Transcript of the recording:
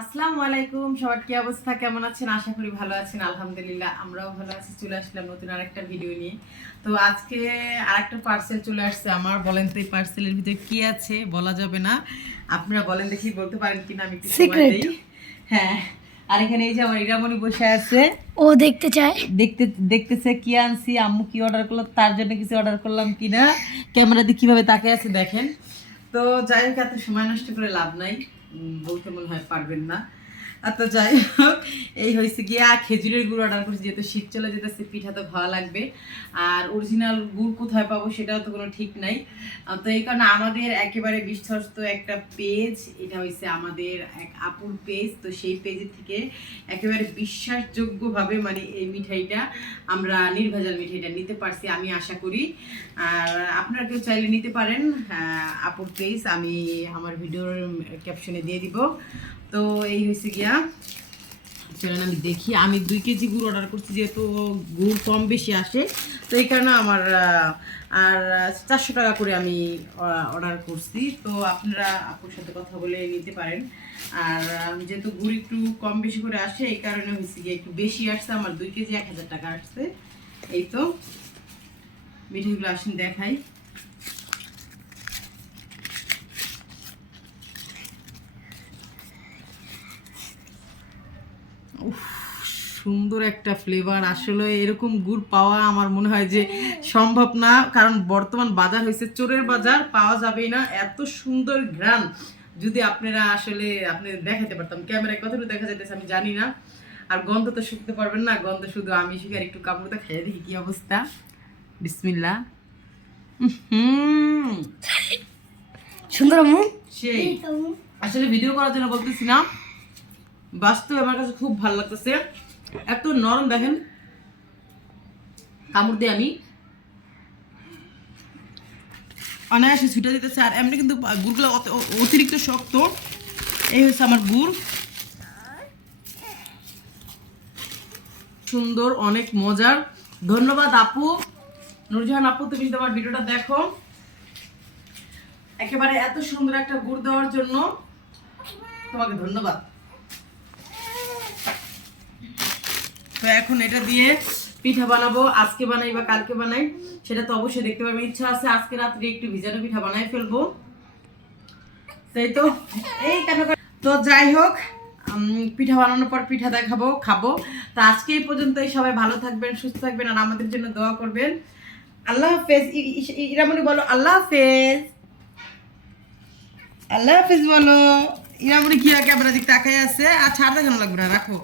আসসালামু আলাইকুম, সবার কি অবস্থা, কেমন আছেন? আশা করি ভালো আছেন। আলহামদুলিল্লাহ আমরাও ভালো আছি। চলে আসলাম নতুন আরেকটা ভিডিও নিয়ে। তো আজকে আরেকটা পার্সেল চলে আসছে আমার। বলেন তো এই পার্সেলের ভিতরে কি আছে? বলা যাবে না, আপনারা বলেন দেখি, বলতে পারেন কিনা, আমি একটু সময় দেই। হ্যাঁ, আর এখানে এই যে আমার ইরামণি বসে আছে, ও দেখতে চায়, দেখতেছে কি আনছি, আম্মু কি অর্ডার করলো, তার জন্য কিছু অর্ডার করলাম কিনা। ক্যামেরা দিয়ে কিভাবে তাকিয়ে আছে দেখেন। তো যাই হোক, এত সময় নষ্ট করে লাভ নাই, বলতে মনে হয় পারবেন না। তো যাই হোক, এই হয়েছে গিয়া খেজুরের গুড় অর্ডার করছি, যেহেতু শীত চলে যেতেছে, পিঠা তো ভালো লাগবে। আর অরিজিনাল গুড় কোথায় পাবো সেটাও তো কোনো ঠিক নাই। তো এই কারণে আমাদের একেবারে বিশ্বস্ত একটা পেজ, এটা হয়েছে আমাদের এক আপুর পেজ। তো সেই পেজের থেকে একেবারে বিশ্বাসযোগ্যভাবে মানে এই মিঠাইটা আমরা, নির্ভেজাল মিঠাইটা নিতে পারছি আমি আশা করি। আর আপনারা কেউ চাইলে নিতে পারেন, আপুর পেজ আমি আমার ভিডিওর ক্যাপশনে দিয়ে দিব। তো এই হয়েছে গিয়া, চলেন আমি দেখি। আমি 2 কেজি গুড় অর্ডার করছি, যেহেতু গুড় কম বেশি আসে, তো এই কারণে আমার আর 400 টাকা করে আমি অর্ডার করছি। তো আপনারা আপুর সাথে কথা বলে নিতে পারেন। আর যেহেতু গুড় একটু কম বেশি করে আসে, এই কারণে হয়েছে গিয়ে একটু বেশি আসছে। আমার 2 কেজি 1000 টাকা আসছে। এই তো মিঠাইগুলো আসেন দেখাই। সুন্দর একটা ফ্লেভার। আসলে এরকম গুড় পাওয়া আমার মনে হয় যে সম্ভব না, কারণ বর্তমান বাজার হয়েছে চোরের বাজার, পাওয়া যাবেই না এত সুন্দর ঘ্রাণ। যদি আপনারা আসলে আপনি দেখাতে পারতাম, ক্যামেরায় কতটুকু দেখা যাইতেছে আমি জানি না। আর গন্ধ তো শুকতে পারবেন না, গন্ধ শুধু আমি শিখার একটু কামড়তে খাইয়ে দেখি কি অবস্থা। বিসমিল্লাহ। সুন্দর আম্মু। সেই আসলে ভিডিও করার জন্য বলতেছি না, বাস্তবে আমার কাছে খুব ভালো লাগতেছে। এত নরম দেখেন, কামড় দিয়ে আমি অনায়াসে ছুটে দিতেছে। আর এমনি কিন্তু গুড়গুলো অতিরিক্ত শক্ত। এই হচ্ছে আমার গুড়, সুন্দর, অনেক মজার। ধন্যবাদ আপু, নুরজাহান আপু, তুমি যদি আমার ভিডিওটা দেখো, একেবারে এত সুন্দর একটা গুড় দেওয়ার জন্য তোমাকে ধন্যবাদ। তো এখন এটা দিয়ে পিঠা বানাবো। আজকে বানাই বা কালকে বানাই সেটা তো অবশ্যই দেখতে পারবেন। ইচ্ছা আছে আজকে রাত্রে একটু ভিজানো পিঠা বানাই ফেলবো, তাই তো। এই কেন, তো যাই হোক, পিঠা বানানোর পর পিঠা দেখাবো, খাবো। তো আজকে এই পর্যন্তই। সবাই ভালো থাকবেন, সুস্থ থাকবেন, আর আমাদের জন্য দোয়া করবেন। আল্লাহ হাফেজ। ইরামনি বলো আল্লাহ হাফেজ। আল্লাহ হাফেজ বলো। ইরামনি কি ক্যামেরা দিক তাকাই আছে। আর ছাড় দেখানো লাগবে না, রাখো।